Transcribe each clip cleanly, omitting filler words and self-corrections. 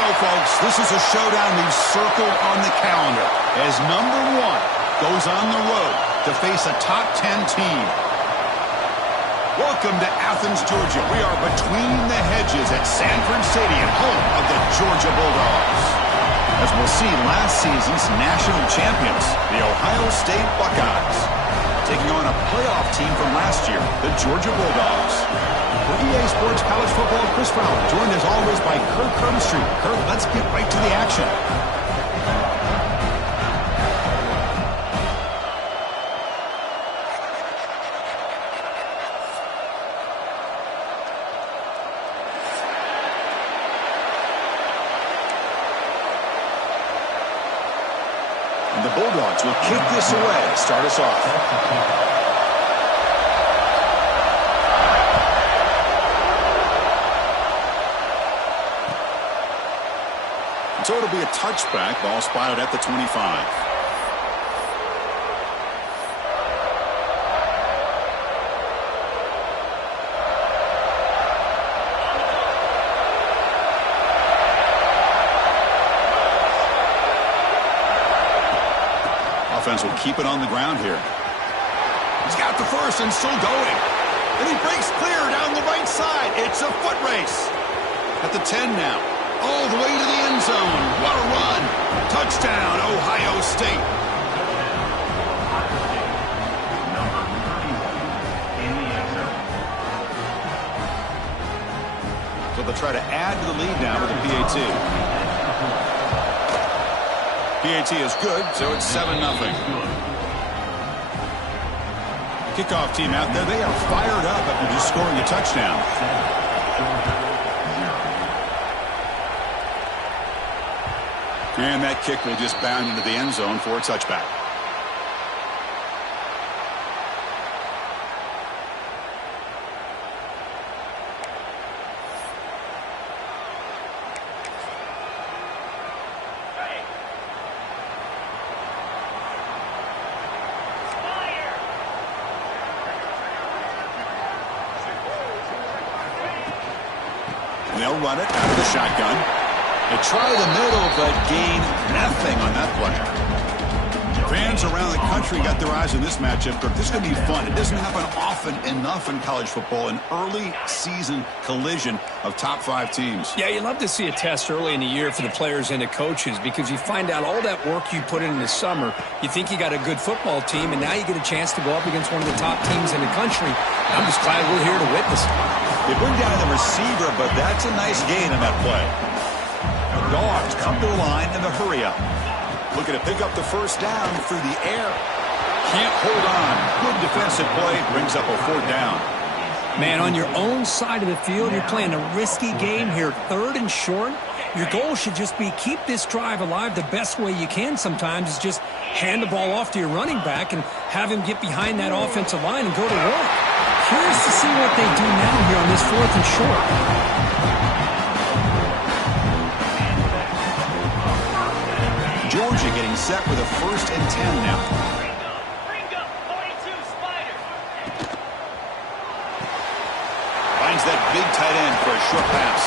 go, folks. This is a showdown we've circled on the calendar as number 1 goes on the road to face a top 10 team. Welcome to Athens, Georgia. We are between the hedges at Sanford Stadium, home of the Georgia Bulldogs. As we'll see, last season's national champions, the Ohio State Buckeyes, taking on a playoff team from last year, the Georgia Bulldogs. For EA Sports College Football, Chris Fowler, joined as always by Kirk Herbstreit. Kirk, let's get right to the action. And the Bulldogs will kick this away to start us off. So it'll be a touchback. Ball spotted at the 25. Offense will keep it on the ground here. He's got the first and still going. And he breaks clear down the right side. It's a foot race. At the 10 now. All the way to the end zone. What a run. Touchdown, Ohio State. So they'll try to add to the lead now with the PAT. PAT is good, so it's 7-0. Kickoff team out there. They are fired up after just scoring a touchdown. And that kick will just bound into the end zone for a touchback. They'll run it out of the shotgun. They try the middle, but gain nothing on that play. Fans around the country got their eyes on this matchup, but this is going to be fun. It doesn't happen often enough in college football, an early season collision of top 5 teams. Yeah, you love to see a test early in the year for the players and the coaches because you find out all that work you put in the summer. You think you got a good football team, and now you get a chance to go up against one of the top teams in the country. I'm just glad we're here to witness it. They bring down the receiver, but that's a nice gain on that play. The Dogs come to the line in the hurry up. Looking to pick up the first down through the air. Can't hold on. Good defensive play. Brings up a 4th down. Man, on your own side of the field, you're playing a risky game here. 3rd and short. Your goal should just be keep this drive alive the best way you can sometimes is just hand the ball off to your running back and have him get behind that offensive line and go to work. Curious to see what they do now here on this 4th and short. Georgia getting set with a 1st and 10 now. Finds that big tight end for a short pass.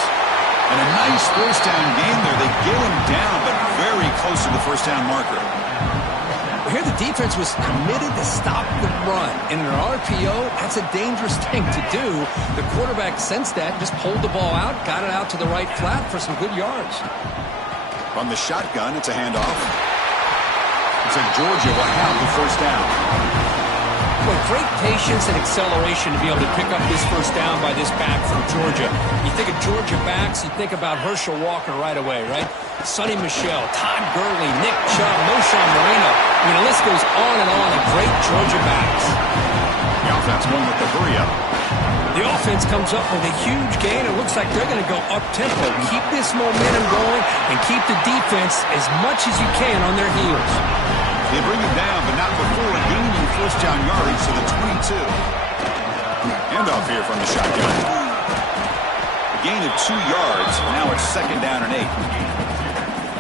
And a nice first down gain there. They get him down, but very close to the first down marker. Here the defense was committed to stop the run. In an RPO, that's a dangerous thing to do. The quarterback sensed that, just pulled the ball out, got it out to the right flat for some good yards. From the shotgun, it's a handoff. Looks like Georgia will have the first down. With great patience and acceleration to be able to pick up this first down by this back from Georgia. You think of Georgia backs, you think about Herschel Walker right away, right? Sonny Michel, Todd Gurley, Nick Chubb, Moshawn Marino. I mean, the list goes on and on of great Georgia backs. The offense going with the hurry up. The offense comes up with a huge gain. It looks like they're going to go up-tempo. Keep this momentum going and keep the defense as much as you can on their heels. They bring him down, but not before gaining first down yardage to the 22. Handoff here from the shotgun. A gain of 2 yards. Now it's 2nd down and 8.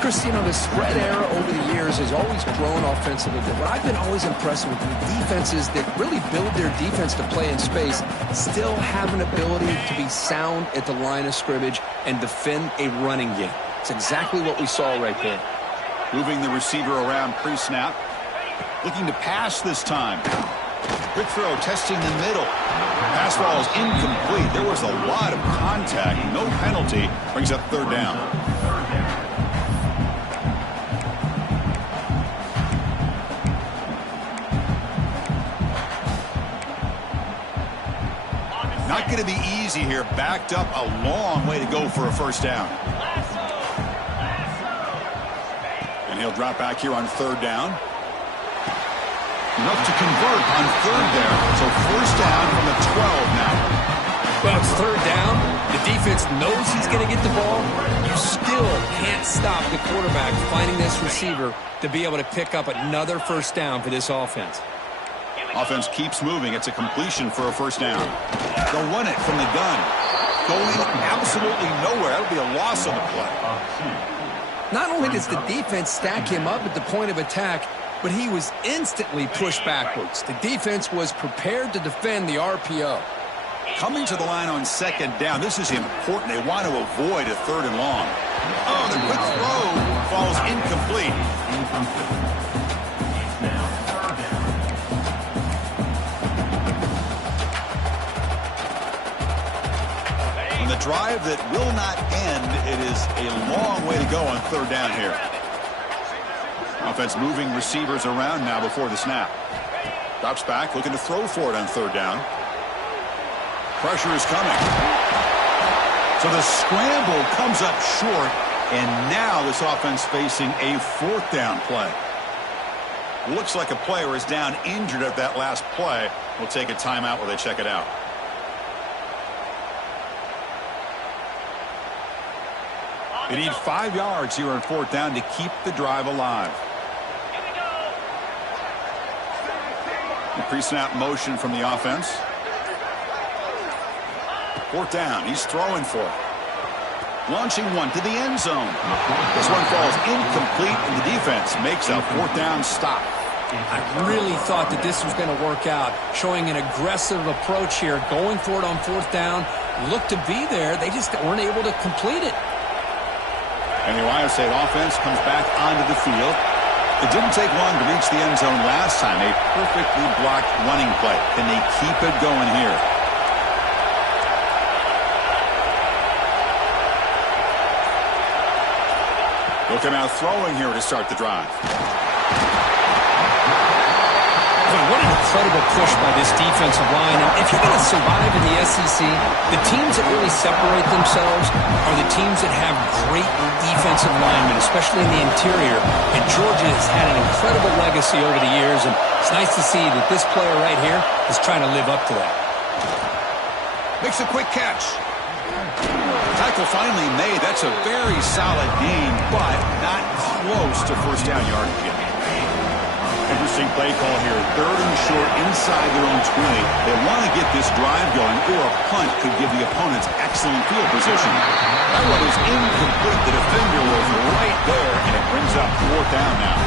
Chris, you know, the spread era over the years has always grown offensively, but what I've been always impressed with defenses that really build their defense to play in space still have an ability to be sound at the line of scrimmage and defend a running game. It's exactly what we saw right there. Moving the receiver around pre-snap. Looking to pass this time. Quick throw, testing the middle. Pass ball is incomplete. There was a lot of contact. No penalty. Brings up third down. Not going to be easy here. Backed up a long way to go for a first down. And he'll drop back here on third down. Enough to convert on third there. So first down from the 12 now. Well, it's third down. The defense knows he's going to get the ball. You still can't stop the quarterback finding this receiver to be able to pick up another first down for this offense. Offense keeps moving. It's a completion for a first down. They'll run it from the gun. Going absolutely nowhere. That'll be a loss on the play. Not only does the defense stack him up at the point of attack, but he was instantly pushed backwards. The defense was prepared to defend the RPO. Coming to the line on second down. This is important. They want to avoid a third and long. Oh, the quick throw falls incomplete. On the drive that will not end, it is a long way to go on third down here. Offense moving receivers around now before the snap. Drops back, looking to throw for it on third down. Pressure is coming. So the scramble comes up short, and now this offense facing a fourth down play. Looks like a player is down injured at that last play. We'll take a timeout while they check it out. They need 5 yards here on fourth down to keep the drive alive. The pre-snap motion from the offense. Fourth down. He's throwing for it. Launching one to the end zone. This one falls incomplete, and the defense makes a fourth down stop. I really thought that this was going to work out, showing an aggressive approach here, going for it on fourth down. Looked to be there. They just weren't able to complete it. And the Ohio State offense comes back onto the field. It didn't take long to reach the end zone last time. A perfectly blocked running play. Can they keep it going here? Look at now throwing here to start the drive. What an incredible push by this defensive line. And if you're going to survive in the SEC, the teams that really separate themselves are the teams that have great defensive linemen, especially in the interior. And Georgia has had an incredible legacy over the years, and it's nice to see that this player right here is trying to live up to that. Makes a quick catch. Tackle finally made. That's a very solid gain, but not close to first down yardage yet. Interesting play call here. Third and short inside their own 20. They want to get this drive going, or a punt could give the opponents excellent field position. That one is incomplete. The defender was right there, and it brings up fourth down now.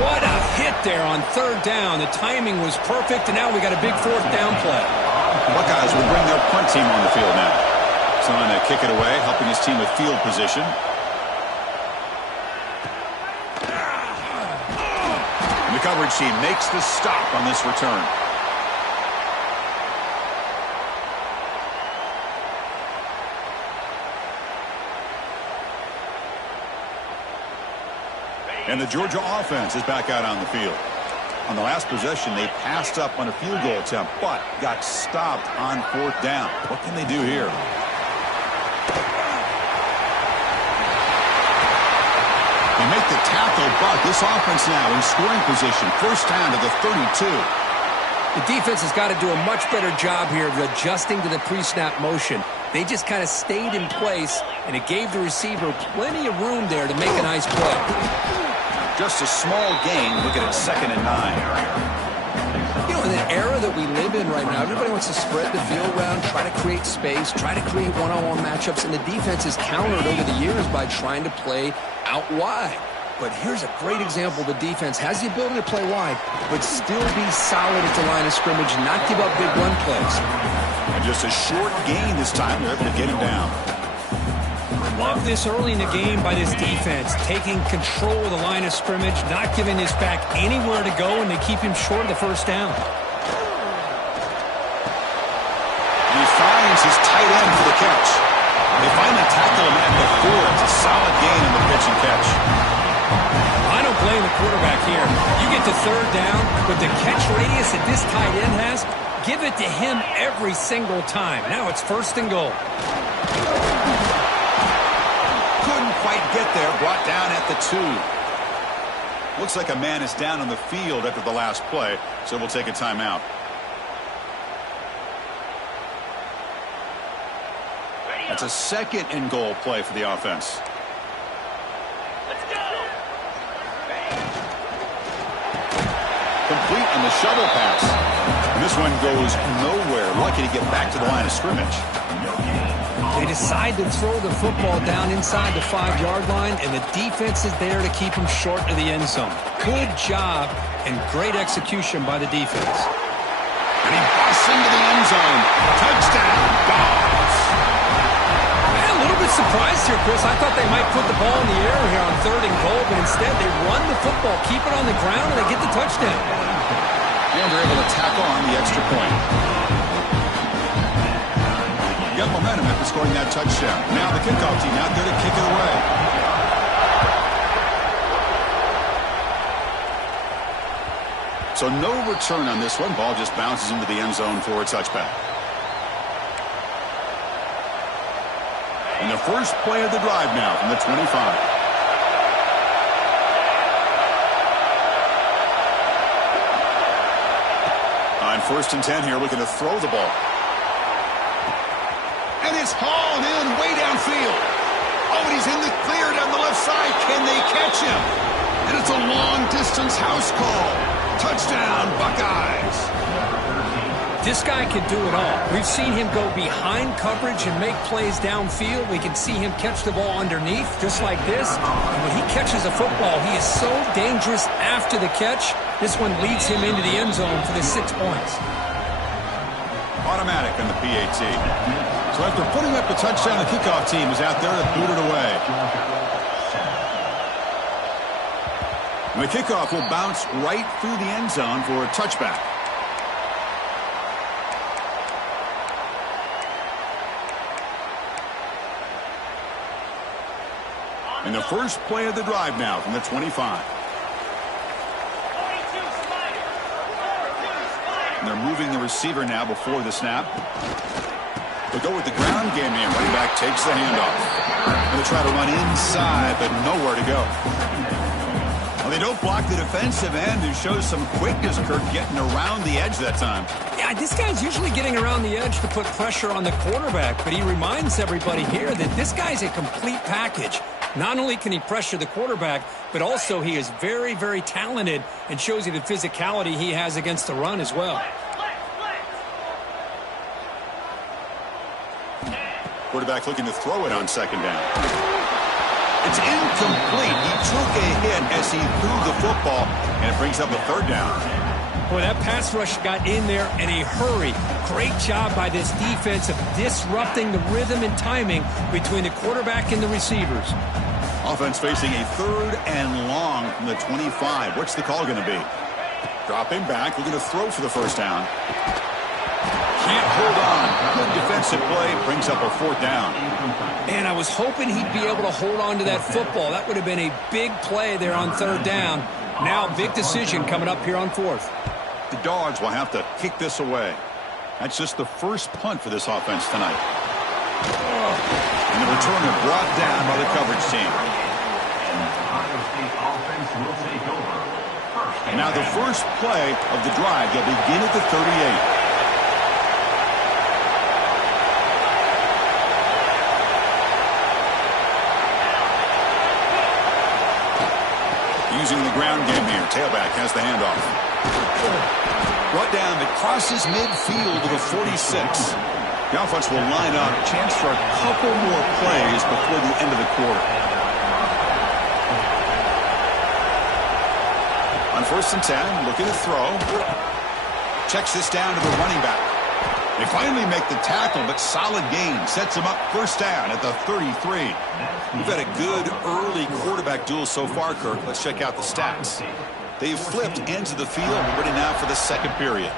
What a hit there on third down. The timing was perfect, and now we got a big fourth down play. Buckeyes will bring their punt team on the field now. So on to kick it away, helping his team with field position. The coverage team makes the stop on this return. And the Georgia offense is back out on the field. On the last possession, they passed up on a field goal attempt, but got stopped on fourth down. What can they do here? They make the tackle, but this offense now in scoring position. First down to the 32. The defense has got to do a much better job here of adjusting to the pre-snap motion. They just kind of stayed in place, and it gave the receiver plenty of room there to make a nice play. Just a small gain. Look at it, 2nd and 9. You know, in the era that we live in right now, everybody wants to spread the field around, try to create space, try to create one-on-one matchups, and the defense has countered over the years by trying to play out wide. But here's a great example. The defense has the ability to play wide, but still be solid at the line of scrimmage, not give up big run plays. And just a short gain this time. They're able to get him down. love this early in the game by this defense, taking control of the line of scrimmage, not giving this back anywhere to go, and they keep him short of the first down. He finds his tight end for the catch. They finally tackle him at the 4. It's a solid gain in the pitch and catch. I don't blame the quarterback here. You get to third down with the catch radius that this tight end has, give it to him every single time. Now it's first and goal. Couldn't quite get there, brought down at the 2. Looks like a man is down on the field after the last play, so we'll take a timeout. That's a second and goal play for the offense. Complete on the shovel pass. And this one goes nowhere. Lucky to get back to the line of scrimmage. They decide to throw the football down inside the 5-yard line, and the defense is there to keep them short of the end zone. Good job and great execution by the defense. And he busts into the end zone. Touchdown, Dogs. A little bit surprised here, Chris. I thought they might put the ball in the air here on third and goal, but instead they run the football, keep it on the ground, and they get the touchdown. And they're able to tack on the extra point. Got momentum after scoring that touchdown. Now the kickoff team out there to kick it away. So no return on this one. Ball just bounces into the end zone for a touchback. And the first play of the drive now from the 25. On 1st and 10 here, looking to throw the ball. And it's hauled in way downfield. Oh, and he's in the clear down the left side. Can they catch him? And it's a long-distance house call. Touchdown, Buckeyes. This guy can do it all. We've seen him go behind coverage and make plays downfield. We can see him catch the ball underneath, just like this. And when he catches a football, he is so dangerous after the catch. This one leads him into the end zone for the 6 points. Automatic on the PAT. So after putting up the touchdown, the kickoff team is out there to boot it away. And the kickoff will bounce right through the end zone for a touchback. And the first play of the drive now from the 25. And they're moving the receiver now before the snap. They'll go with the ground game here. Running back takes the handoff. Going to try to run inside, but nowhere to go. Well, they don't block the defensive end, who shows some quickness, Kirk, getting around the edge that time. Yeah, this guy's usually getting around the edge to put pressure on the quarterback, but he reminds everybody here that this guy's a complete package. Not only can he pressure the quarterback, but also he is very, very talented and shows you the physicality he has against the run as well. Quarterback looking to throw it on 2nd down. It's incomplete. He took a hit as he threw the football, and it brings up a 3rd down. Boy, that pass rush got in there in a hurry. Great job by this defense of disrupting the rhythm and timing between the quarterback and the receivers. Offense facing a 3rd and long from the 25. What's the call going to be? Dropping back, looking to throw for the 1st down. Can't hold on. Good defensive play, brings up a 4th down. And I was hoping he'd be able to hold on to that football. That would have been a big play there on 3rd down. Now, big decision coming up here on 4th. The Dogs will have to kick this away. That's just the first punt for this offense tonight. And the returner brought down by the coverage team. And now the first play of the drive. They'll begin at the 38. Using the ground game here. Tailback has the handoff. Brought down, it crosses midfield to the 46. The offense will line up. Chance for a couple more plays before the end of the quarter. On 1st and 10, looking to throw. Checks this down to the running back. They finally make the tackle, but solid gain sets them up first down at the 33. We've had a good early quarterback duel so far, Kirk. Let's check out the stats. They've flipped ends of the field, ready now for the second period.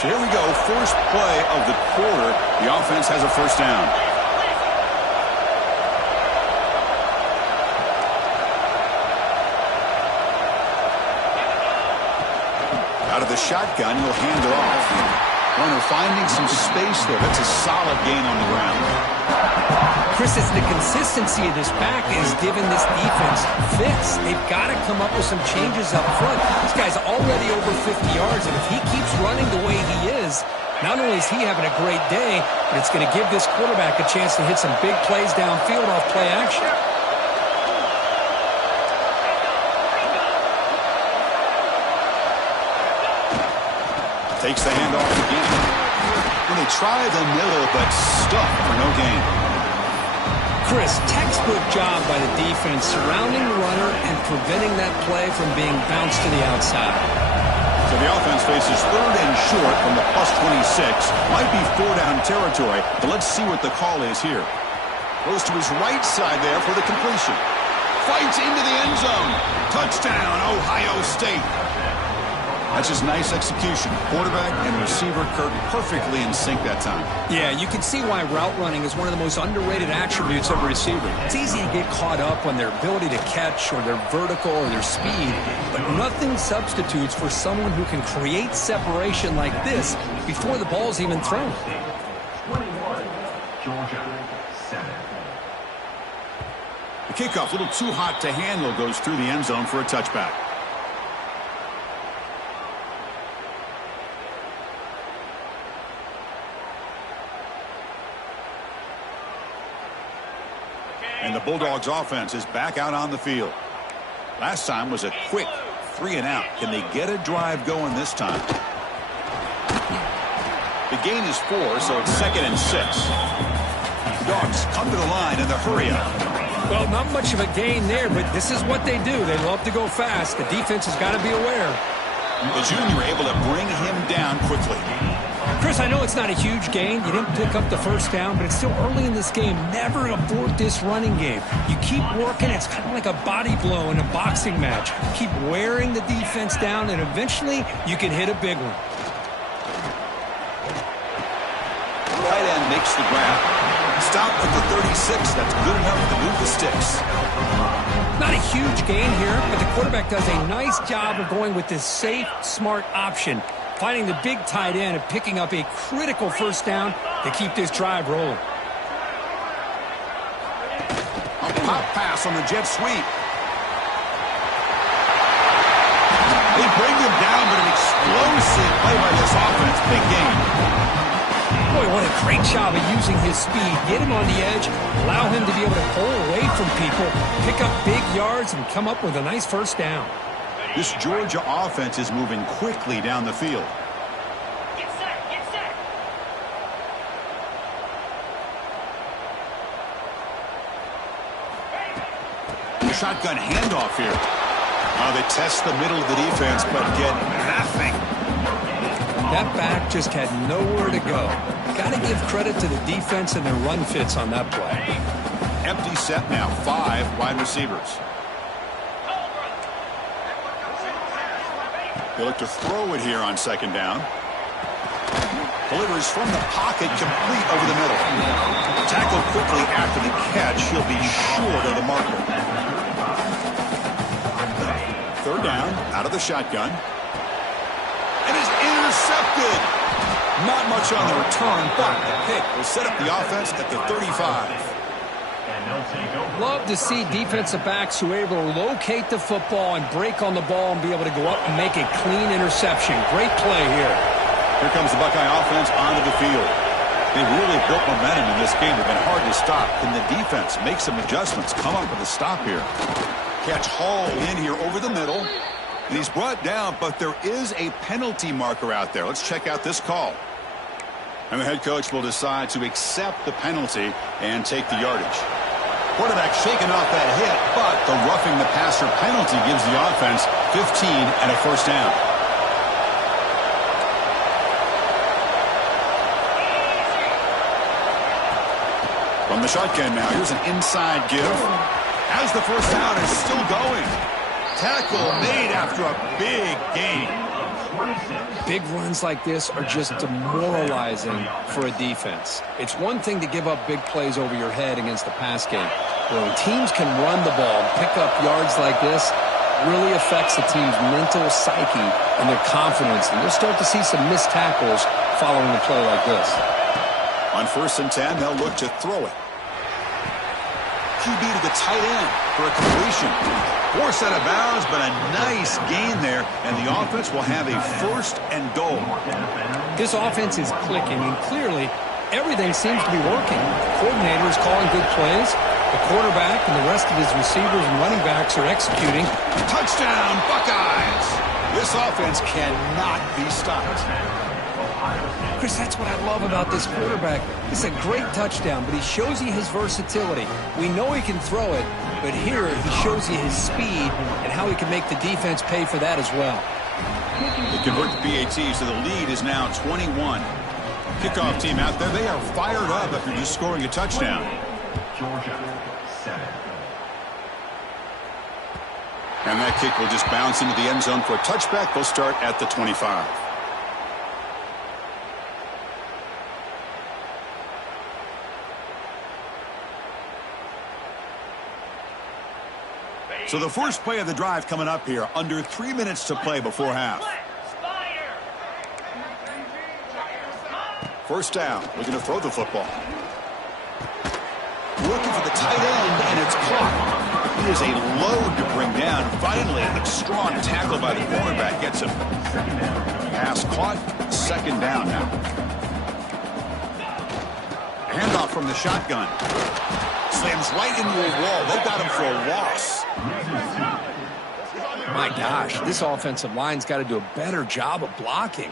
So here we go, first play of the quarter. The offense has a first down. Out of the shotgun, he'll hand it off. Runner finding some space there. That's a solid gain on the ground. Chris, it's the consistency of this back is giving this defense fits. They've got to come up with some changes up front. This guy's already over 50 yards, and if he keeps running the way he is, not only is he having a great day, but it's going to give this quarterback a chance to hit some big plays downfield off play action. Takes the handoff again. When they try the middle, but stuck for no gain. Chris, textbook job by the defense surrounding the runner and preventing that play from being bounced to the outside. So the offense faces third and short from the +26. Might be four-down territory, but let's see what the call is here. Goes to his right side there for the completion. Fights into the end zone. Touchdown, Ohio State. That's just nice execution. Quarterback and receiver, Kirk, perfectly in sync that time. Yeah, you can see why route running is one of the most underrated attributes of a receiver. It's easy to get caught up on their ability to catch or their vertical or their speed, but nothing substitutes for someone who can create separation like this before the ball's even thrown. 21, Georgia, 7. The kickoff, a little too hot to handle, goes through the end zone for a touchback. And the Bulldogs offense is back out on the field. Last time was a quick 3-and-out. Can they get a drive going this time? The gain is 4, so it's 2nd and 6. The Dogs come to the line in the hurry-up. Well, not much of a gain there, but this is what they do. They love to go fast. The defense has got to be aware. The junior able to bring him down quickly. Chris, I know it's not a huge gain. You didn't pick up the first down, but it's still early in this game. Never abort this running game. You keep working. It's kind of like a body blow in a boxing match. Keep wearing the defense down, and eventually you can hit a big one. Tight end makes the grab. Stop at the 36. That's good enough to move the sticks. Not a huge gain here, but the quarterback does a nice job of going with this safe, smart option, finding the big tight end and picking up a critical first down to keep this drive rolling. A pop pass on the jet sweep. They bring him down, but an explosive play by this offense. Big game. Boy, what a great job of using his speed. Get him on the edge, allow him to be able to pull away from people, pick up big yards, and come up with a nice first down. This Georgia offense is moving quickly down the field. Get set, get set. The shotgun handoff here. They test the middle of the defense, but get nothing. That back just had nowhere to go. Got to give credit to the defense and their run fits on that play. Empty set now, 5 wide receivers. They look to throw it here on second down. Delivers from the pocket, complete over the middle. Tackled quickly after the catch. He'll be short of the marker. Third down, out of the shotgun. And is intercepted. Not much on the return, but the pick will set up the offense at the 35. Love to see defensive backs who are able to locate the football and break on the ball and be able to go up and make a clean interception. Great play here. Here comes the Buckeye offense onto the field. They've really built momentum in this game. They've been hard to stop. Can the defense make some adjustments? Come up with a stop here. Catch hauled in here over the middle. And he's brought down, but there is a penalty marker out there. Let's check out this call. And the head coach will decide to accept the penalty and take the yardage. Quarterback shaking off that hit, but the roughing the passer penalty gives the offense 15 and a first down. From the shotgun now, here's an inside give. As the first down is still going. Tackle made after a big gain. Big runs like this are just demoralizing for a defense. It's one thing to give up big plays over your head against the pass game. But when teams can run the ball and pick up yards like this, it really affects the team's mental psyche and their confidence. And you'll start to see some missed tackles following a play like this. On 1st and 10, they'll look to throw it. QB to the tight end for a completion. Forced out of bounds, but a nice gain there, and the offense will have a 1st and goal. This offense is clicking, and clearly everything seems to be working. The coordinator is calling good plays. The quarterback and the rest of his receivers and running backs are executing. Touchdown, Buckeyes! This offense cannot be stopped. Chris, that's what I love about this quarterback. It's a great touchdown, but he shows you his versatility. We know he can throw it, but here he shows you his speed and how he can make the defense pay for that as well. They convert the BAT, so the lead is now 21. Kickoff team out there, they are fired up after just scoring a touchdown. Georgia 7. And that kick will just bounce into the end zone for a touchback. They'll start at the 25. So the first play of the drive coming up here, under 3 minutes to play before half. First down, looking to throw the football. Looking for the tight end, and it's caught. It is a load to bring down. Finally, a strong tackle by the cornerback gets him. Pass caught, 2nd down now. Handoff from the shotgun. Slams right into a wall. They got him for a loss. My gosh, this offensive line's got to do a better job of blocking.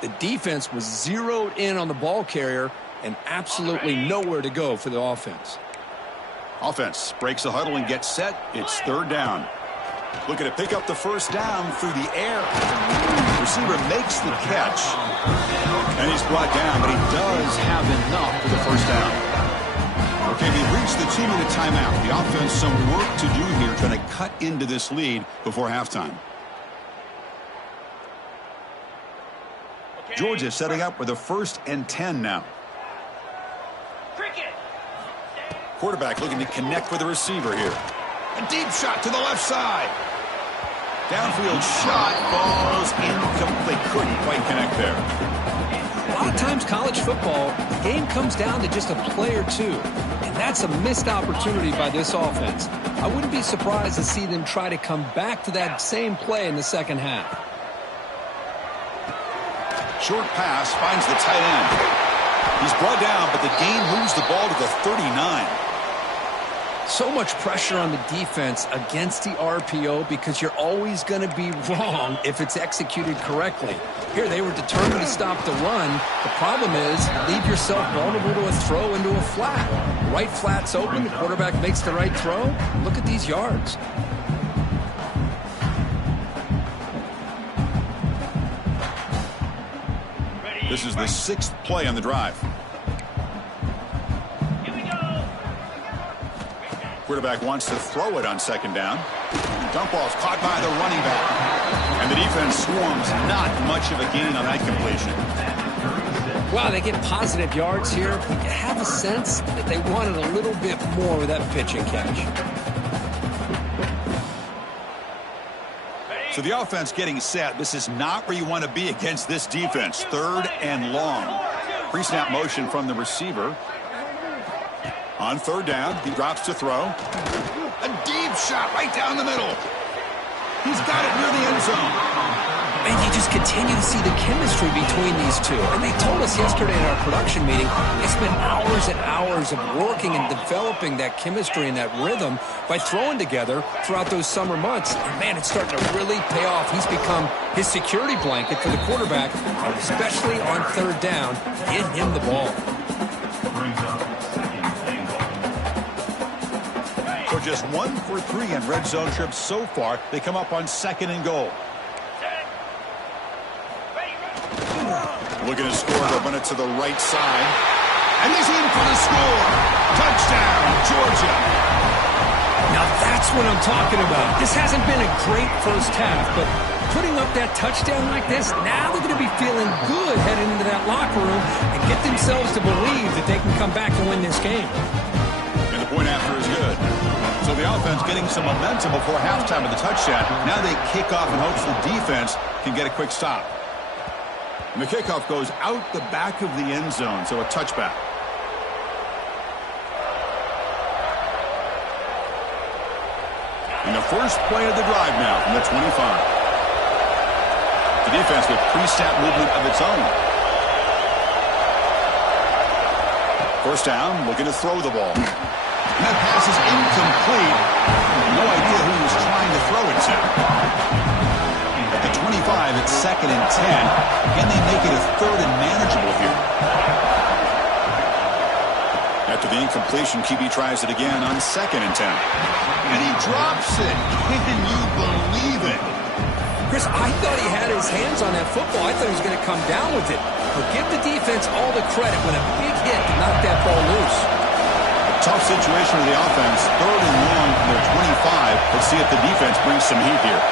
The defense was zeroed in on the ball carrier and absolutely nowhere to go for the offense. Offense breaks the huddle and gets set. It's 3rd down. Looking to pick up the first down through the air. Receiver makes the catch. And he's brought down, but he does have enough for the first down. Okay, we've reached the 2-minute timeout. The offense some work to do here, trying to cut into this lead before halftime. Georgia setting up with a 1st and 10 now. Quarterback looking to connect with the receiver here. A deep shot to the left side. Downfield shot falls incomplete. Couldn't quite connect there. A lot of times college football, the game comes down to just a play or two. And that's a missed opportunity by this offense. I wouldn't be surprised to see them try to come back to that same play in the second half. Short pass finds the tight end. He's brought down, but the gain moves the ball to the 39. So much pressure on the defense against the RPO because you're always going to be wrong if it's executed correctly. Here, they were determined to stop the run. The problem is, leave yourself vulnerable to a throw into a flat. Right flat's open, the quarterback makes the right throw. Look at these yards. This is the 6th play on the drive. Quarterback wants to throw it on 2nd down. Dump ball's caught by the running back. And the defense swarms. Not much of a gain on that completion. Wow, they get positive yards here. But you have a sense that they wanted a little bit more with that pitch and catch. So the offense getting set. This is not where you want to be against this defense. 3rd and long. Pre-snap motion from the receiver. On 3rd down, he drops to throw. A deep shot right down the middle. He's got it near the end zone. And you just continue to see the chemistry between these two. And they told us yesterday in our production meeting, they spent hours and hours of working and developing that chemistry and that rhythm by throwing together throughout those summer months. And man, it's starting to really pay off. He's become his security blanket for the quarterback, and especially on 3rd down, get him the ball. just 1 for 3 in red zone trips so far. They come up on 2nd and goal. Looking to score. They'll run it to the right side. And he's in for the score. Touchdown, Georgia. Now that's what I'm talking about. This hasn't been a great first half, but putting up that touchdown like this, now they're going to be feeling good heading into that locker room and get themselves to believe that they can come back and win this game. And the point after is good. So the offense getting some momentum before halftime of the touchdown. Now they kick off in hopes the defense can get a quick stop. And the kickoff goes out the back of the end zone, so a touchback. And the first play of the drive now from the 25. The defense with pre-snap movement of its own. First down, looking to throw the ball. And that pass is incomplete. No idea who he was trying to throw it to. At the 25, it's 2nd and 10. Can they make it a 3rd and manageable here? After the incompletion, QB tries it again on 2nd and 10. And he drops it. Can you believe it? Chris, I thought he had his hands on that football. I thought he was going to come down with it. But give the defense all the credit when a big hit to knock that ball loose. A tough situation for the offense. 3rd and long from their 25. Let's see if the defense brings some heat here.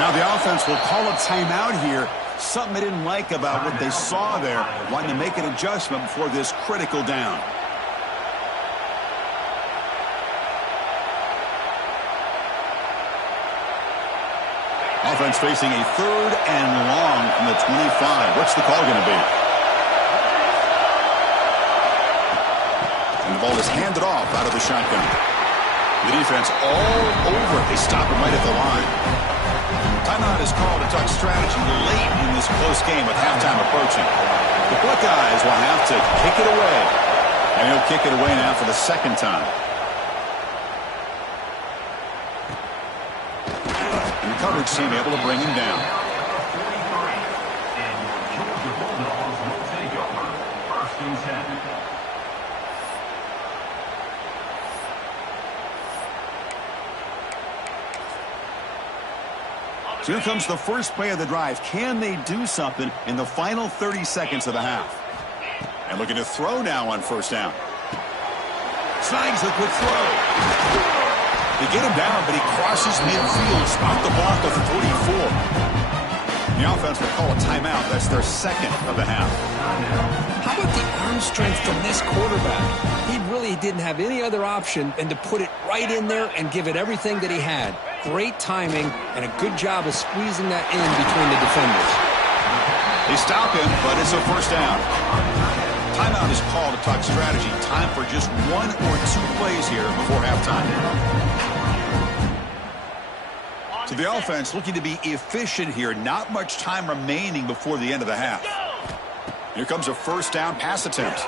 Now the offense will call a timeout here. Something they didn't like about what they saw there. Wanting to make an adjustment before this critical down. Offense facing a 3rd and long from the 25. What's the call going to be? And the ball is handed off out of the shotgun. The defense all over it. They stop him right at the line. Timeout is called to talk strategy late in this close game with halftime approaching. The Buckeyes will have to kick it away. And he'll kick it away now for the 2nd time. And the coverage team able to bring him down. So here comes the first play of the drive. Can they do something in the final 30 seconds of the half? And looking to throw now on first down. Snags the quick throw. They get him down, but he crosses midfield. Spot the block of 44. The offense will call a timeout. That's their 2nd of the half. How about the arm strength from this quarterback? He really didn't have any other option than to put it right in there and give it everything that he had. Great timing and a good job of squeezing that in between the defenders. They stop him, but it's a first down. Timeout is called to talk strategy. Time for just 1 or 2 plays here before halftime. So the offense looking to be efficient here. Not much time remaining before the end of the half. Here comes a first down pass attempt.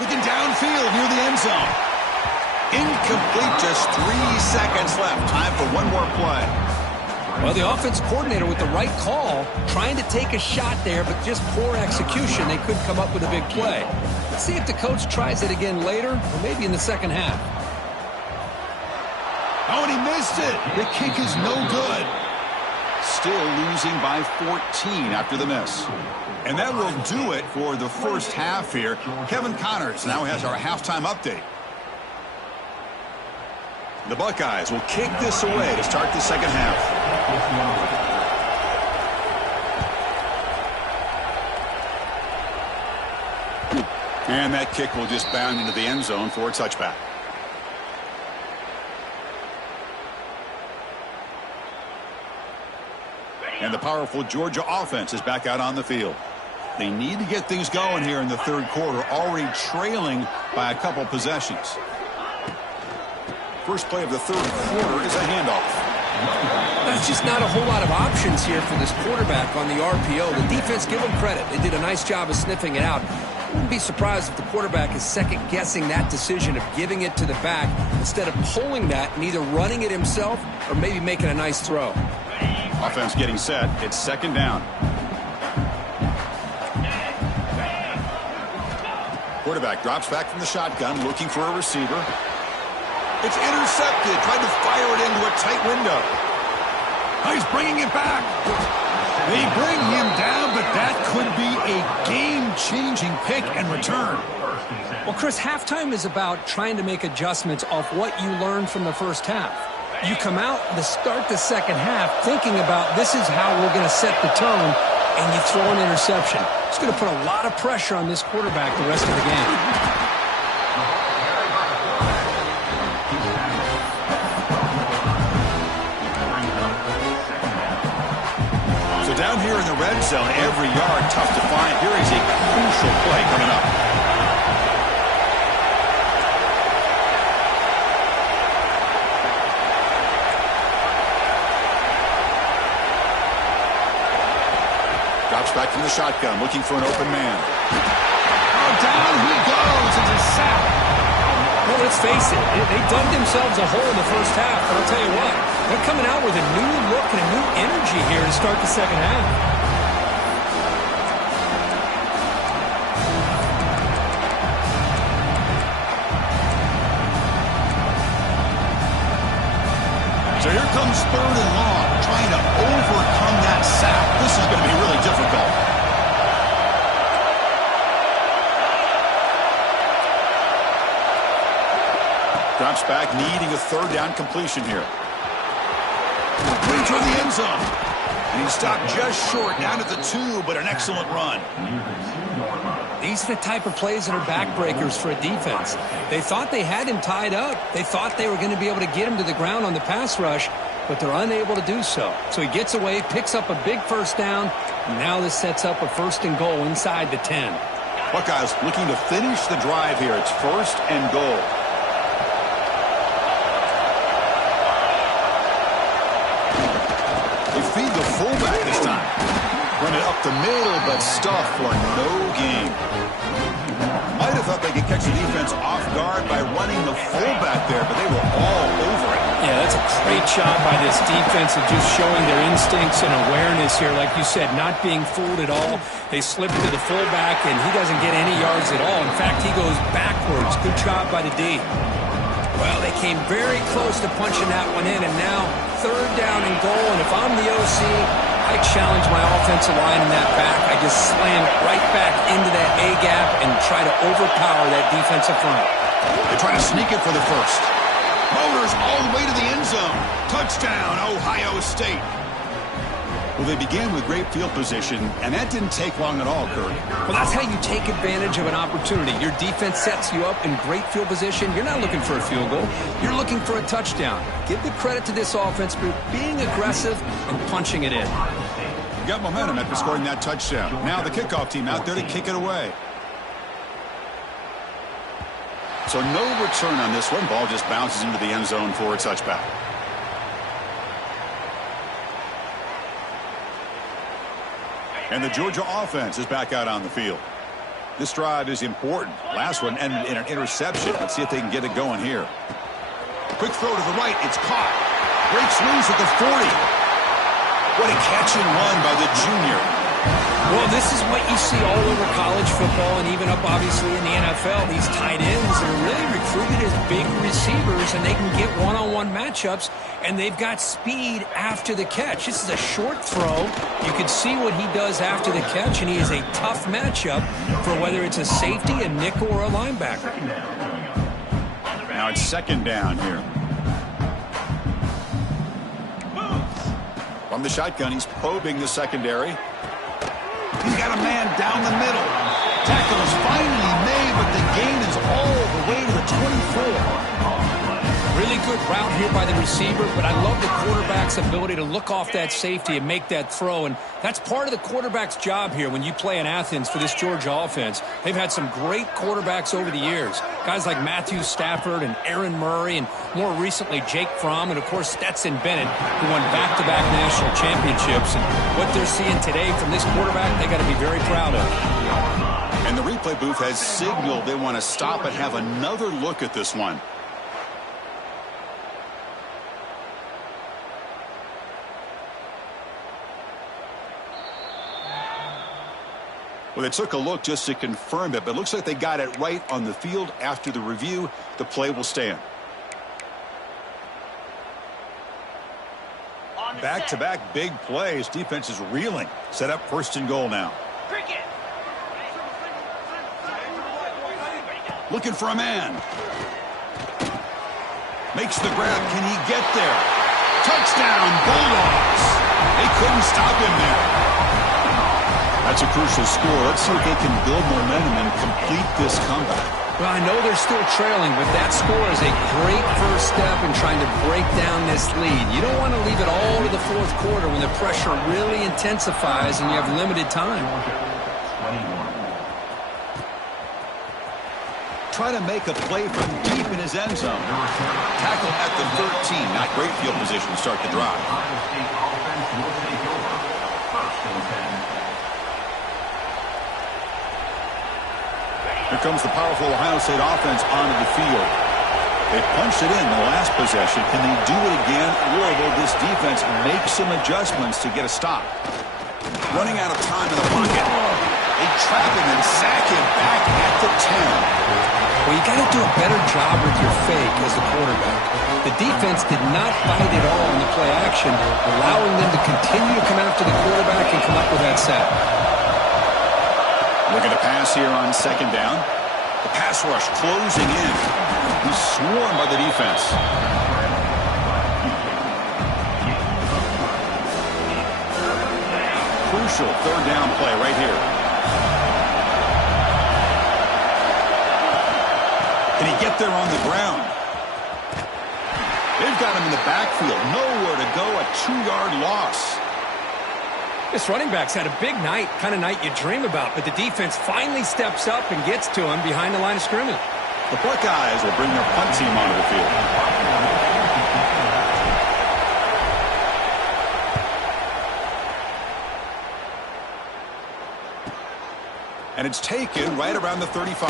Looking downfield near the end zone. Incomplete, just 3 seconds left. Time for one more play. Well, the offense coordinator with the right call, trying to take a shot there, but just poor execution. They couldn't come up with a big play. Let's see if the coach tries it again later, or maybe in the 2nd half. Oh, and he missed it. The kick is no good. Still losing by 14 after the miss. And that will do it for the first half here. Kevin Connors now has our halftime update. The Buckeyes will kick this away to start the 2nd half. And that kick will just bound into the end zone for a touchback. And the powerful Georgia offense is back out on the field. They need to get things going here in the 3rd quarter, already trailing by a couple possessions. First play of the 3rd quarter is a handoff. That's just not a whole lot of options here for this quarterback on the RPO. The defense, give them credit. They did a nice job of sniffing it out. I wouldn't be surprised if the quarterback is second-guessing that decision of giving it to the back instead of pulling that and either running it himself or maybe making a nice throw. Offense getting set. It's 2nd down. Quarterback drops back from the shotgun, looking for a receiver. It's intercepted, trying to fire it into a tight window. He's bringing it back. They bring him down, but that could be a game-changing pick and return. Well, Chris, halftime is about trying to make adjustments off what you learned from the first half. You come out to start the second half thinking about this is how we're going to set the tone, and you throw an interception. It's going to put a lot of pressure on this quarterback the rest of the game. Down here in the red zone, every yard tough to find. Here is a crucial play coming up. Drops back from the shotgun, looking for an open man. Oh, down he goes. It's a sack. Well, let's face it. They dug themselves a hole in the first half, but I'll tell you what. They're coming out with a new look and a new energy here to start the second half. So here comes 3rd and long, trying to overcome that sack. This is going to be really difficult. Drops back, needing a 3rd down completion here. Way toward the end zone. And he stopped just short, down to the 2, but an excellent run. These are the type of plays that are backbreakers for a defense. They thought they had him tied up. They thought they were going to be able to get him to the ground on the pass rush, but they're unable to do so. So he gets away, picks up a big first down, and now this sets up a 1st and goal inside the 10. Buckeyes looking to finish the drive here. It's 1st and goal. They feed the fullback this time. Run it up the middle, but stuff for no gain. Might have thought they could catch the defense off guard by running the fullback there, but they were all over it. Yeah, that's a great job by this defense of just showing their instincts and awareness here. Like you said, not being fooled at all. They slip to the fullback, and he doesn't get any yards at all. In fact, he goes backwards. Good job by the D. Well, they came very close to punching that one in, and now 3rd down and goal. And if I'm the OC, I challenge my offensive line in that back. I just slam it right back into that A-gap and try to overpower that defensive front. They try to sneak it for the 1st. Motors all the way to the end zone. Touchdown, Ohio State. Well, they began with great field position, and that didn't take long at all, Kurt. Well, that's how you take advantage of an opportunity. Your defense sets you up in great field position. You're not looking for a field goal. You're looking for a touchdown. Give the credit to this offense for being aggressive and punching it in. Got momentum after scoring that touchdown. Now the kickoff team out there to kick it away. So no return on this one. Ball just bounces into the end zone for a touchback. And the Georgia offense is back out on the field. This drive is important. Last one ended in an interception. Let's see if they can get it going here. Quick throw to the right. It's caught. Breaks loose at the 40. What a catch and run by the junior. Well, this is what you see all over college football and even up, obviously, in the NFL. These tight ends are really recruited as big receivers, and they can get one-on-one matchups, and they've got speed after the catch. This is a short throw. You can see what he does after the catch, and he is a tough matchup for whether it's a safety, a nickel, or a linebacker. Now it's 2nd down here. From the shotgun, he's probing the secondary. He's got a man down the middle. Tackle is finally made, but the gain is all the way to the 24. Really good route here by the receiver, but I love the quarterback's ability to look off that safety and make that throw, and that's part of the quarterback's job here when you play in Athens for this Georgia offense. They've had some great quarterbacks over the years, guys like Matthew Stafford and Aaron Murray, and more recently Jake Fromm, and of course Stetson Bennett, who won back-to-back national championships. And what they're seeing today from this quarterback, they got to be very proud of. And the replay booth has signaled they want to stop and have another look at this one. Well, they took a look just to confirm it, but it looks like they got it right on the field. After the review, the play will stand. Back-to-back big plays. Defense is reeling. Set up first and goal now. Looking for a man. Makes the grab. Can he get there? Touchdown, Bulldogs. They couldn't stop him there. That's a crucial score. Let's see if they can build momentum and complete this comeback. Well, I know they're still trailing, but that score is a great first step in trying to break down this lead. You don't want to leave it all to the fourth quarter when the pressure really intensifies and you have limited time. Try to make a play from deep in his end zone. Tackle at the 13. Not great field position to start the drive. Here comes the powerful Ohio State offense onto the field. They punched it in the last possession. Can they do it again, or will this defense make some adjustments to get a stop? Running out of time in the pocket. They trap him and sack him back at the 10. Well, you got to do a better job with your fake as a quarterback. The defense did not bite at all in the play action, allowing them to continue to come after the quarterback and come up with that sack. Looking to pass here on second down. The pass rush closing in. He's swarmed by the defense. Crucial third down play right here. Can he get there on the ground? They've got him in the backfield. Nowhere to go. A 2-yard loss. This running back's had a big night, kind of night you dream about, but the defense finally steps up and gets to him behind the line of scrimmage. The Buckeyes will bring their punt team onto the field. And it's taken right around the 35.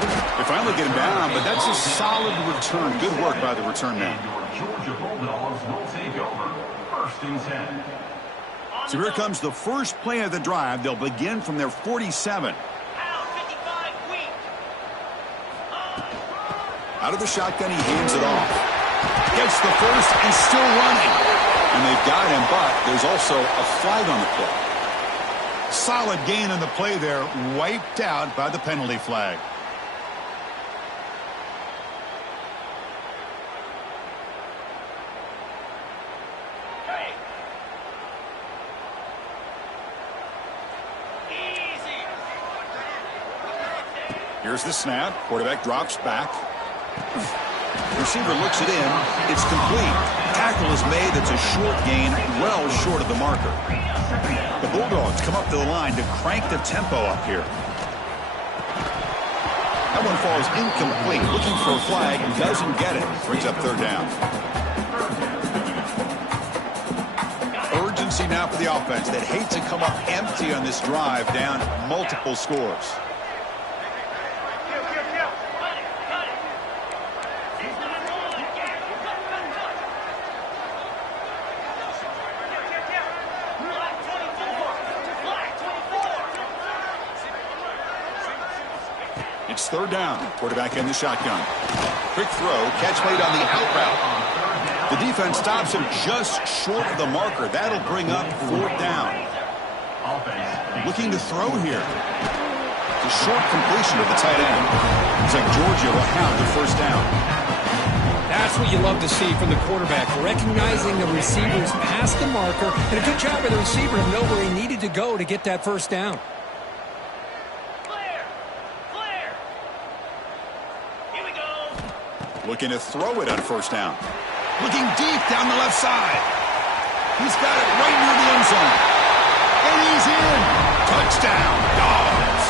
They finally get him down, but that's a solid return. Good work by the return man. Georgia Bulldogs will take over. First and 10. So here comes the first play of the drive. They'll begin from their 47. Out of the shotgun, he hands it off. Gets the first and still running. And they've got him, but there's also a flag on the play. Solid gain on the play there, wiped out by the penalty flag. Here's the snap. Quarterback drops back. Receiver looks it in. It's complete. Tackle is made. It's a short gain, well short of the marker. The Bulldogs come up to the line to crank the tempo up here. That one falls incomplete. Looking for a flag. Doesn't get it. Brings up third down. Urgency now for the offense that hate to come up empty on this drive, down multiple scores. It's third down. Quarterback in the shotgun. Quick throw. Catch made on the out route. The defense stops him just short of the marker. That'll bring up fourth down. Looking to throw here. It's a short completion of the tight end. Looks like Georgia will have the first down. That's what you love to see from the quarterback, recognizing the receivers past the marker, and a good job by the receiver to know where he needed to go to get that first down. Looking to throw it on first down. Looking deep down the left side. He's got it right near the end zone. And he's in. Touchdown, Dogs.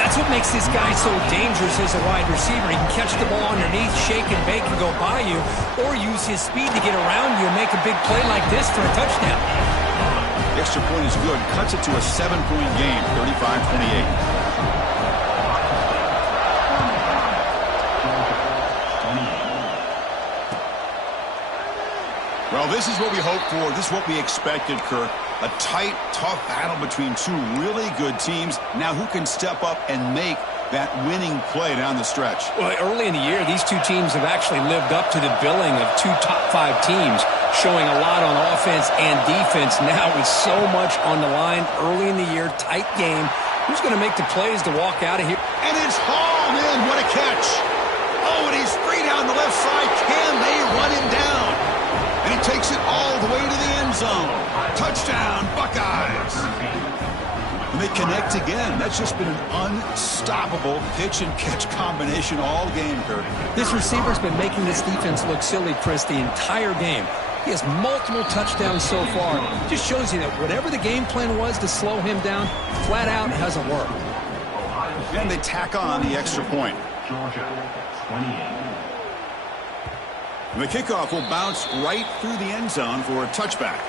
That's what makes this guy so dangerous as a wide receiver. He can catch the ball underneath, shake and bake and go by you, or use his speed to get around you and make a big play like this for a touchdown. The extra point is good. Cuts it to a 7-point game, 35-28. Well, this is what we hoped for. This is what we expected, Kirk. A tight, tough battle between two really good teams. Now who can step up and make that winning play down the stretch? Well, early in the year, these two teams have actually lived up to the billing of two top-5 teams, showing a lot on offense and defense. Now with so much on the line early in the year, tight game. Who's going to make the plays to walk out of here? And it's hauled in. What a catch. Oh, and he's free down the left side. Can they run him down? And he takes it all the way to the end zone. Touchdown, Buckeyes. And they connect again. That's just been an unstoppable pitch-and-catch combination all game, Kurt. This receiver's been making this defense look silly, Chris, the entire game. He has multiple touchdowns so far. Just shows you that whatever the game plan was to slow him down, flat out hasn't worked. And they tack on the extra point. Georgia, 28. And the kickoff will bounce right through the end zone for a touchback.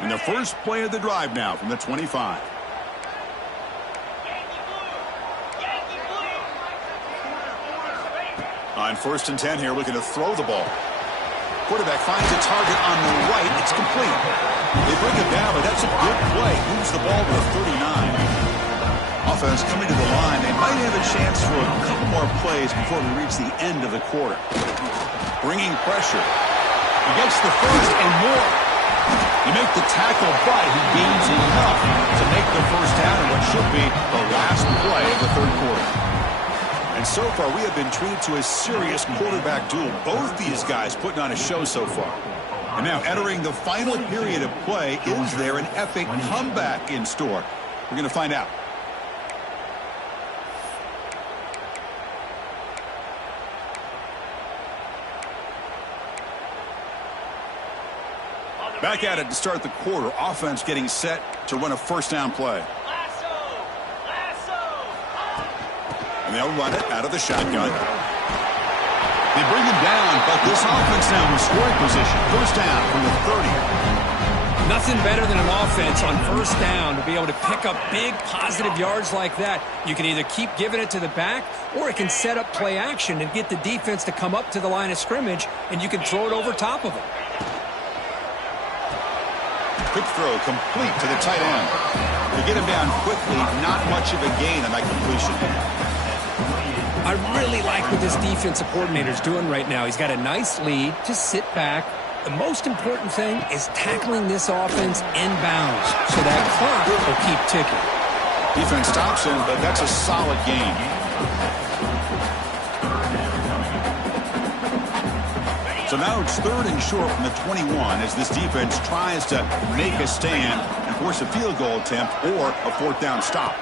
And the first play of the drive now from the 25. On 1st and 10 here, looking to throw the ball. Quarterback finds a target on the right. It's complete. They bring it down, but that's a good play. Moves the ball to the 39. Offense coming to the line. They might have a chance for a couple more plays before we reach the end of the quarter. Bringing pressure. He gets the first and more. You make the tackle, but he gains enough to make the first down in what should be the last play of the third quarter. And so far, we have been treated to a serious quarterback duel. Both these guys putting on a show so far. And now entering the final period of play, is there an epic comeback in store? We're going to find out. Back at it to start the quarter. Offense getting set to run a first down play. And they'll run it out of the shotgun. They bring him down, but this offense now in scoring position. First down from the 30. Nothing better than an offense on first down to be able to pick up big positive yards like that. You can either keep giving it to the back, or it can set up play action and get the defense to come up to the line of scrimmage, and you can throw it over top of them. Quick throw complete to the tight end. To get him down quickly, not much of a gain on that completion. I really like what this defensive coordinator is doing right now. He's got a nice lead. Just sit back. The most important thing is tackling this offense inbounds so that clock will keep ticking. Defense stops him, but that's a solid gain. So now it's 3rd and short from the 21 as this defense tries to make a stand and force a field goal attempt or a 4th down stop.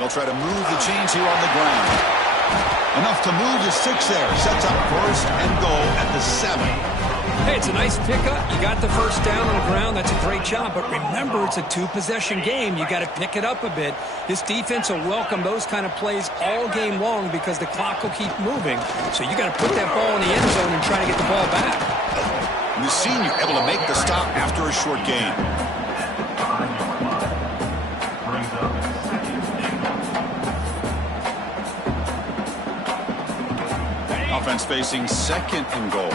They'll try to move the chains here on the ground. Enough to move to 6 there. Sets up 1st and goal at the 7. Hey, it's a nice pickup. You got the first down on the ground. That's a great job. But remember, it's a 2-possession game. You got to pick it up a bit. This defense will welcome those kind of plays all game long because the clock will keep moving. So you got to put that ball in the end zone and try to get the ball back. And the senior able to make the stop after a short gain. Offense facing 2nd and goal.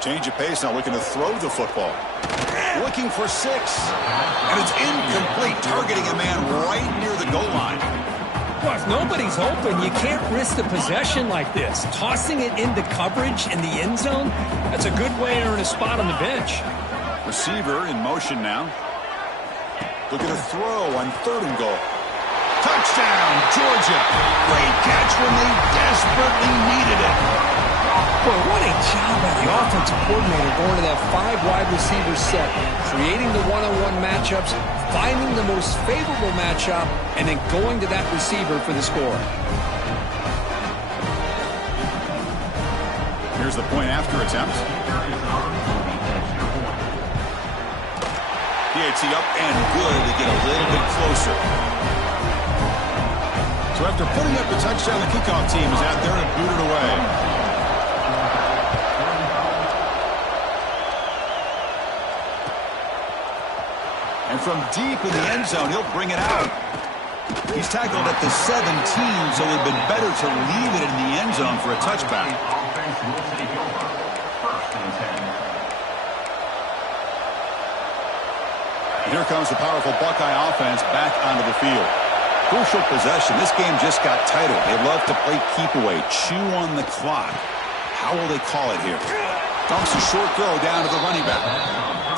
Change of pace now, looking to throw the football. Looking for 6. And it's incomplete, targeting a man right near the goal line. Well, if nobody's open, you can't risk the possession like this. Tossing it into coverage in the end zone, that's a good way to earn a spot on the bench. Receiver in motion now. Looking to throw on 3rd and goal. Touchdown, Georgia. Great catch when they desperately needed it. Boy, what a job by the offensive coordinator going to that 5 wide receiver set, creating the one-on-one matchups, finding the most favorable matchup, and then going to that receiver for the score. Here's the point after attempt. PAT up and good to get a little bit closer. So after putting up the touchdown, the kickoff team is out there and booted away. And from deep in the end zone, he'll bring it out. He's tackled at the 17, so it would have been better to leave it in the end zone for a touchback. Offense will take over. First and 10. Here comes the powerful Buckeye offense back onto the field. Crucial possession. This game just got tighter. They love to play keep away, chew on the clock. How will they call it here? Dumps a short throw down to the running back.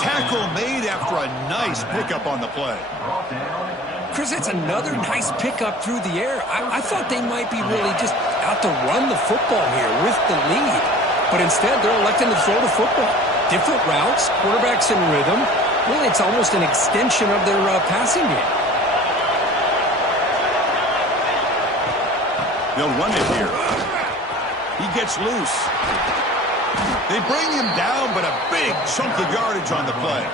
Tackle made after a nice pickup on the play. Chris, it's another nice pickup through the air. I thought they might be really just out to run the football here with the lead. But instead, they're electing to throw the football. Different routes, quarterbacks in rhythm. Really, it's almost an extension of their passing game. They'll run it here. He gets loose. They bring him down, but a big chunk of yardage on the play.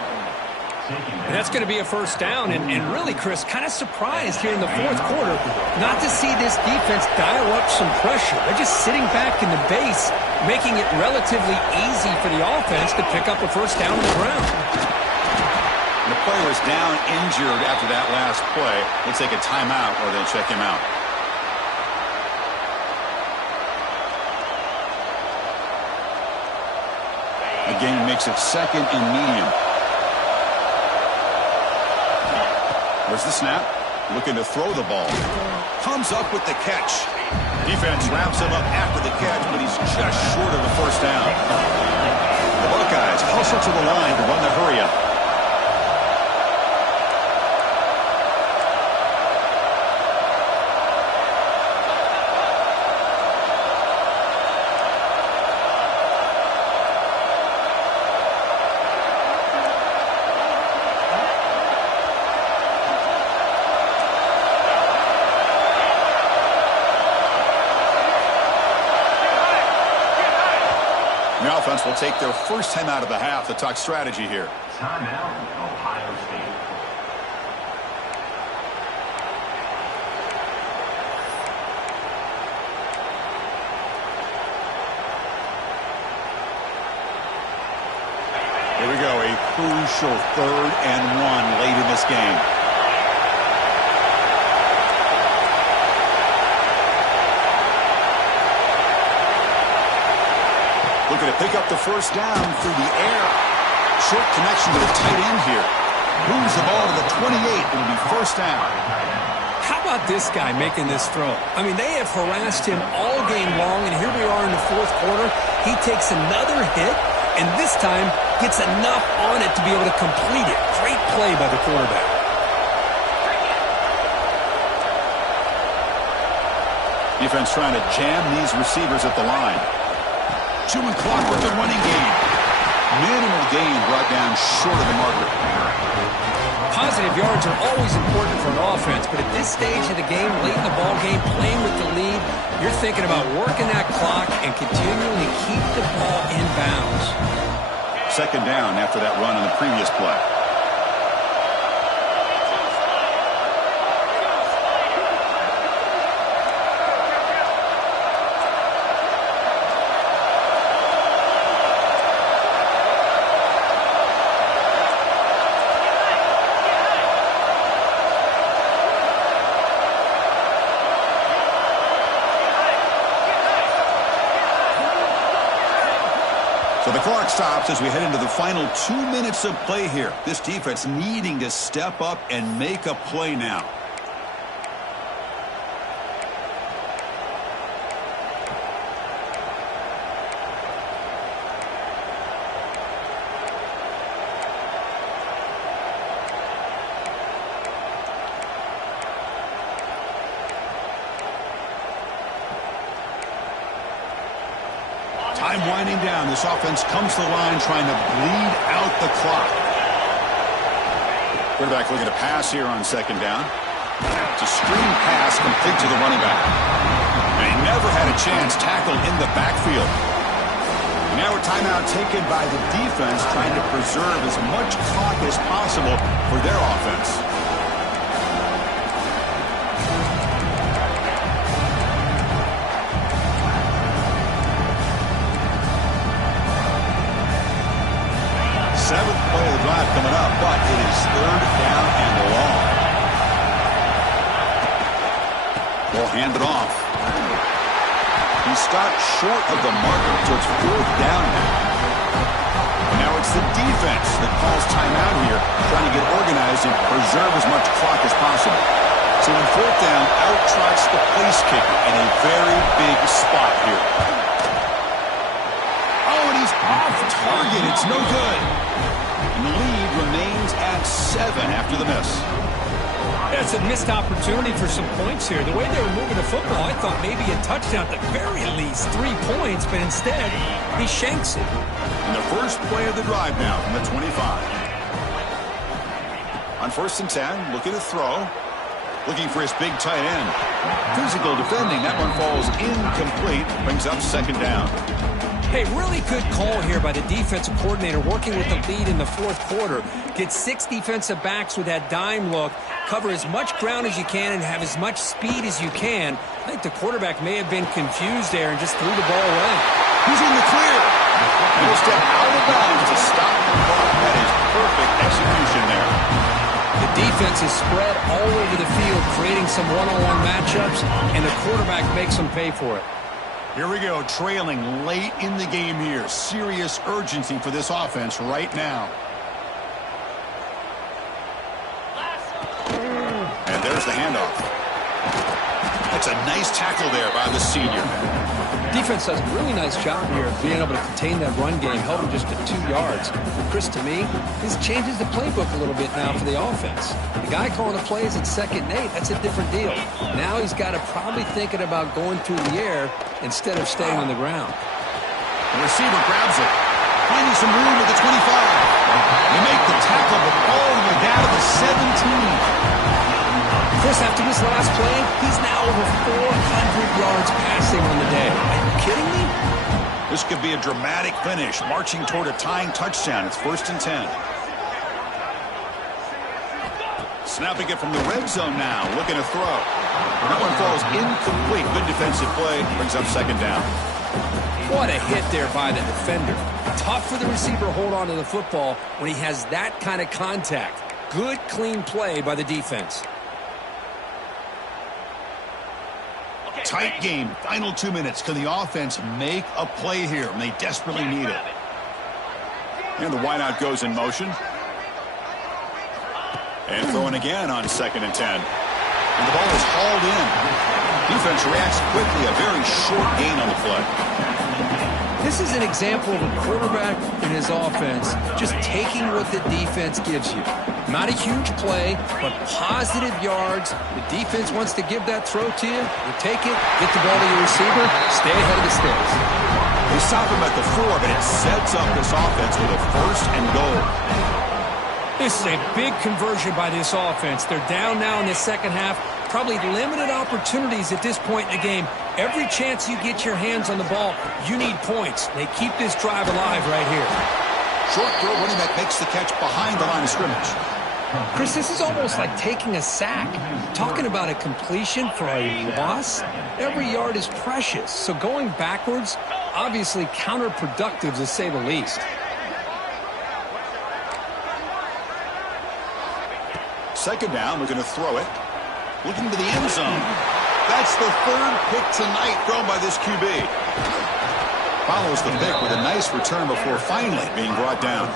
And that's going to be a first down. And really, Chris, kind of surprised here in the fourth quarter not to see this defense dial up some pressure. They're just sitting back in the base, making it relatively easy for the offense to pick up a first down on the ground. The player is down injured after that last play. We'll take a timeout or they'll check him out. The game makes it second and medium. Where's the snap? Looking to throw the ball. Comes up with the catch. Defense wraps him up after the catch, but he's just short of the first down. The Buckeyes hustle to the line to run the hurry up. The offense will take their first time out of the half to talk strategy here. Timeout, Ohio State. Here we go, a crucial 3rd and 1 late in this game. Looking to pick up the first down through the air. Short connection to the tight end here. Moves the ball to the 28. It'll be first down. How about this guy making this throw? I mean, they have harassed him all game long, and here we are in the fourth quarter. He takes another hit, and this time gets enough on it to be able to complete it. Great play by the quarterback. Defense trying to jam these receivers at the line. Chewing clock with the running game. Minimal gain brought down short of the marker. Positive yards are always important for an offense, but at this stage of the game, late in the ball game, playing with the lead, you're thinking about working that clock and continuing to keep the ball in bounds. Second down after that run on the previous play. So the clock stops as we head into the final 2 minutes of play here. This defense needing to step up and make a play now. Time winding down. This offense comes to the line trying to bleed out the clock. Quarterback looking to pass here on second down. It's a screen pass complete to the running back. And he never had a chance tackled in the backfield. And now a timeout taken by the defense trying to preserve as much clock as possible for their offense. Seventh play of the drive coming up, but it is third down and long. Will hand it off. He stopped short of the marker, so it's 4th down now. Now it's the defense that calls timeout here, trying to get organized and preserve as much clock as possible. So on 4th down, out trots the place kicker in a very big spot here. Oh, and he's off target. It's no good. And the lead remains at 7 after the miss. That's a missed opportunity for some points here. The way they were moving the football, I thought maybe a touchdown at the very least, 3 points, but instead, he shanks it. And the first play of the drive now from the 25. On 1st and 10, looking to throw. Looking for his big tight end. Physical defending. That one falls incomplete. Brings up 2nd down. Hey, really good call here by the defensive coordinator working with the lead in the 4th quarter. Get 6 defensive backs with that dime look. Cover as much ground as you can and have as much speed as you can. I think the quarterback may have been confused there and just threw the ball away. He's in the clear. He'll step out of bounds to stop the clock. That is perfect execution there. The defense is spread all over the field, creating some one-on-one matchups, and the quarterback makes them pay for it. Here we go, trailing late in the game here. Serious urgency for this offense right now. And there's the handoff. That's a nice tackle there by the senior. Defense does a really nice job here of being able to contain that run game, held him just to 2 yards. Chris, to me, this changes the playbook a little bit now for the offense. The guy calling the plays at 2nd and 8, that's a different deal. Now he's got to probably thinking about going through the air instead of staying on the ground. The receiver grabs it, finding some room at the 25. They make the tackle, but all the way down to the 17. Chris, after this last play, he's now over 400 yards passing on the day. Are you kidding me? This could be a dramatic finish, marching toward a tying touchdown. It's 1st and 10. Snapping it from the red zone now, looking to throw. That one falls incomplete. Good defensive play, brings up 2nd down. What a hit there by the defender. Tough for the receiver to hold on to the football when he has that kind of contact. Good, clean play by the defense. Tight game, final 2 minutes. Can the offense make a play here? And they desperately need it. And the wideout goes in motion. And throwing again on 2nd and 10. And the ball is hauled in. Defense reacts quickly. A very short gain on the play. This is an example of a quarterback and his offense just taking what the defense gives you. Not a huge play, but positive yards. The defense wants to give that throw to you. You take it, get the ball to your receiver, stay ahead of the sticks. They stop him at the 4, but it sets up this offense with a 1st and goal. This is a big conversion by this offense. They're down now in the 2nd half. Probably limited opportunities at this point in the game. Every chance you get your hands on the ball, you need points. They keep this drive alive right here. Short throw, running back makes the catch behind the line of scrimmage. Chris, this is almost like taking a sack. Talking about a completion for a loss, every yard is precious. So going backwards, obviously counterproductive to say the least. Second down, looking to throw it. Looking to the end zone. That's the 3rd pick tonight thrown by this QB. Follows the pick with a nice return before finally being brought down.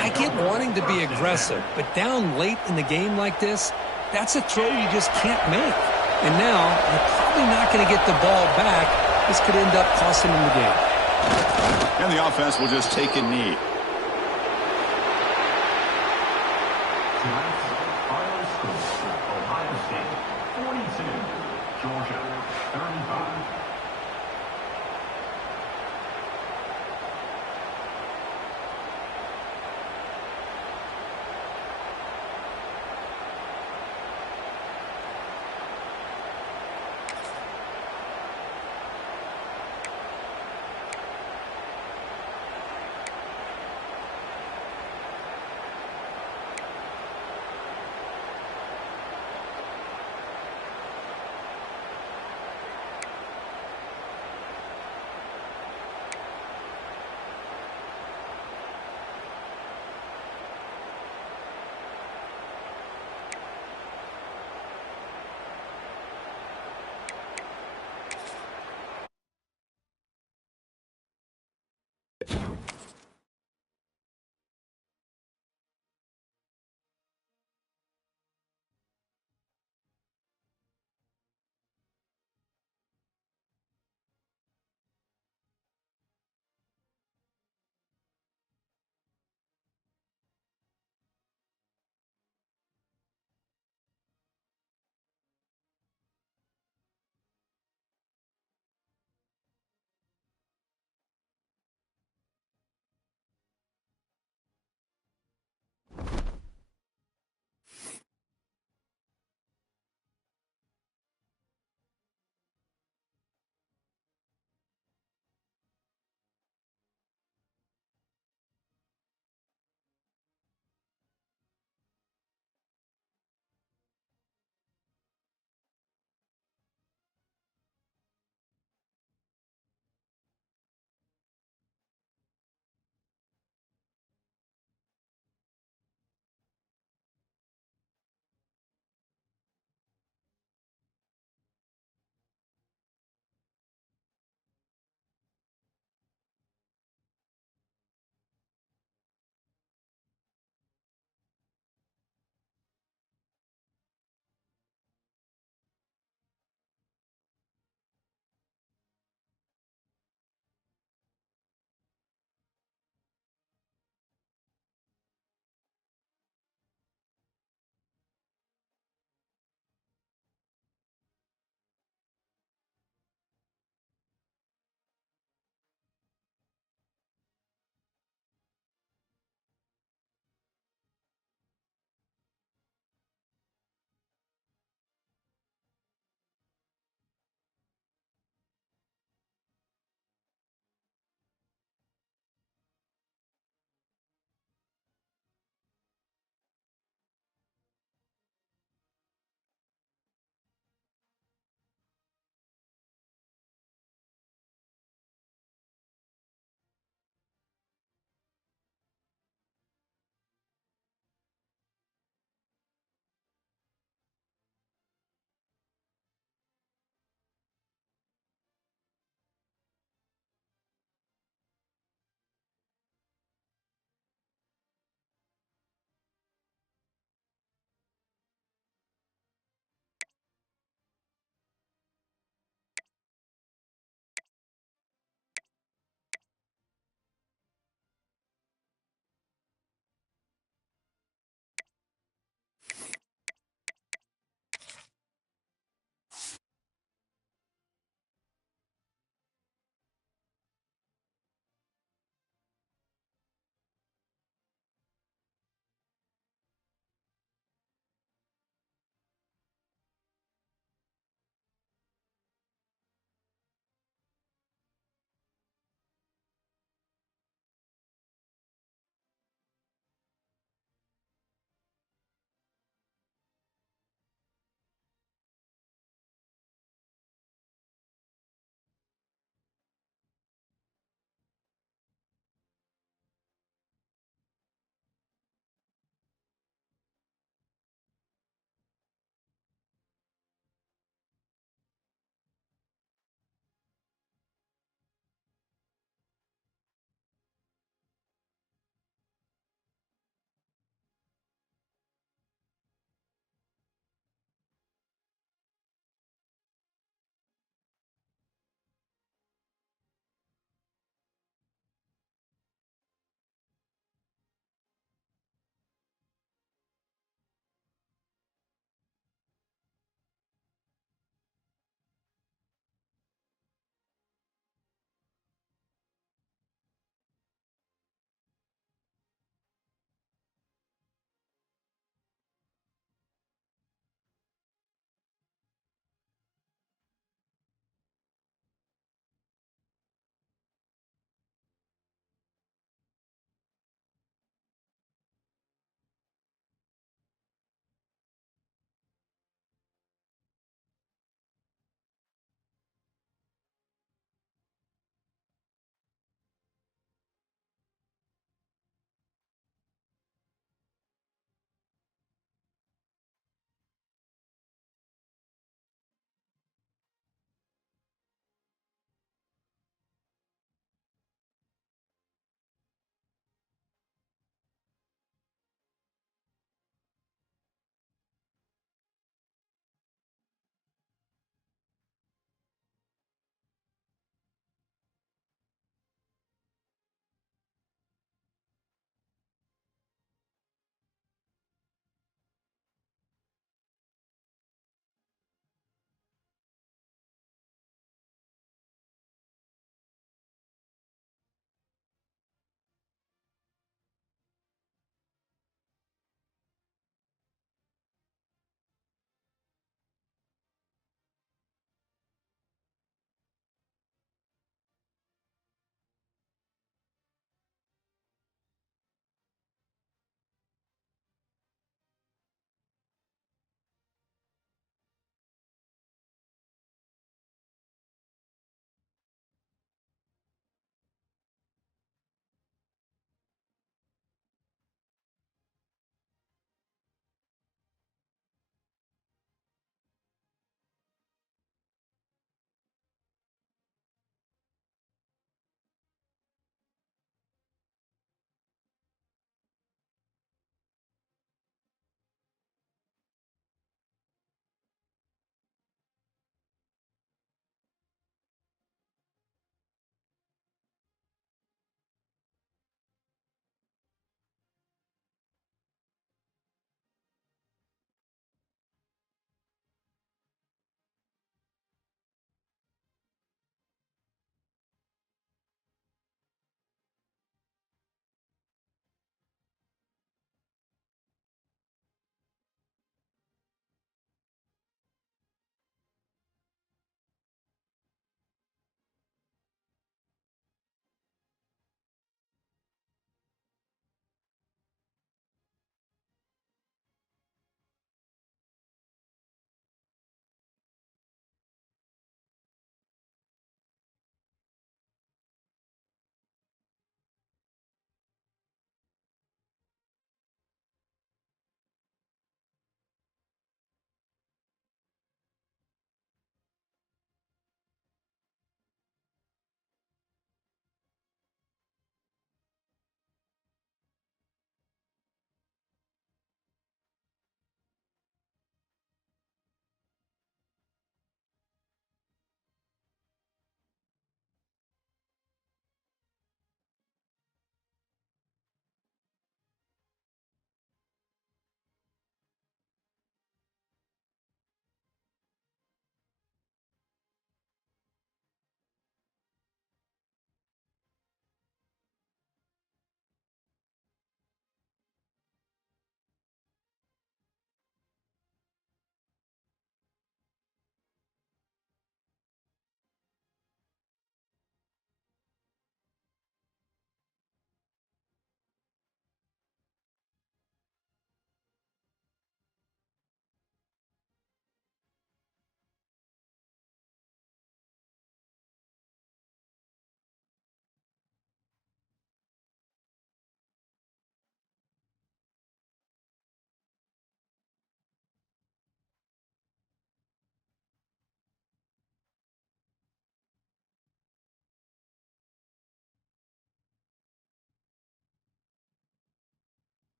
I get wanting to be aggressive, but down late in the game like this, that's a throw you just can't make. And now, you're probably not going to get the ball back. This could end up costing them the game. And the offense will just take a knee.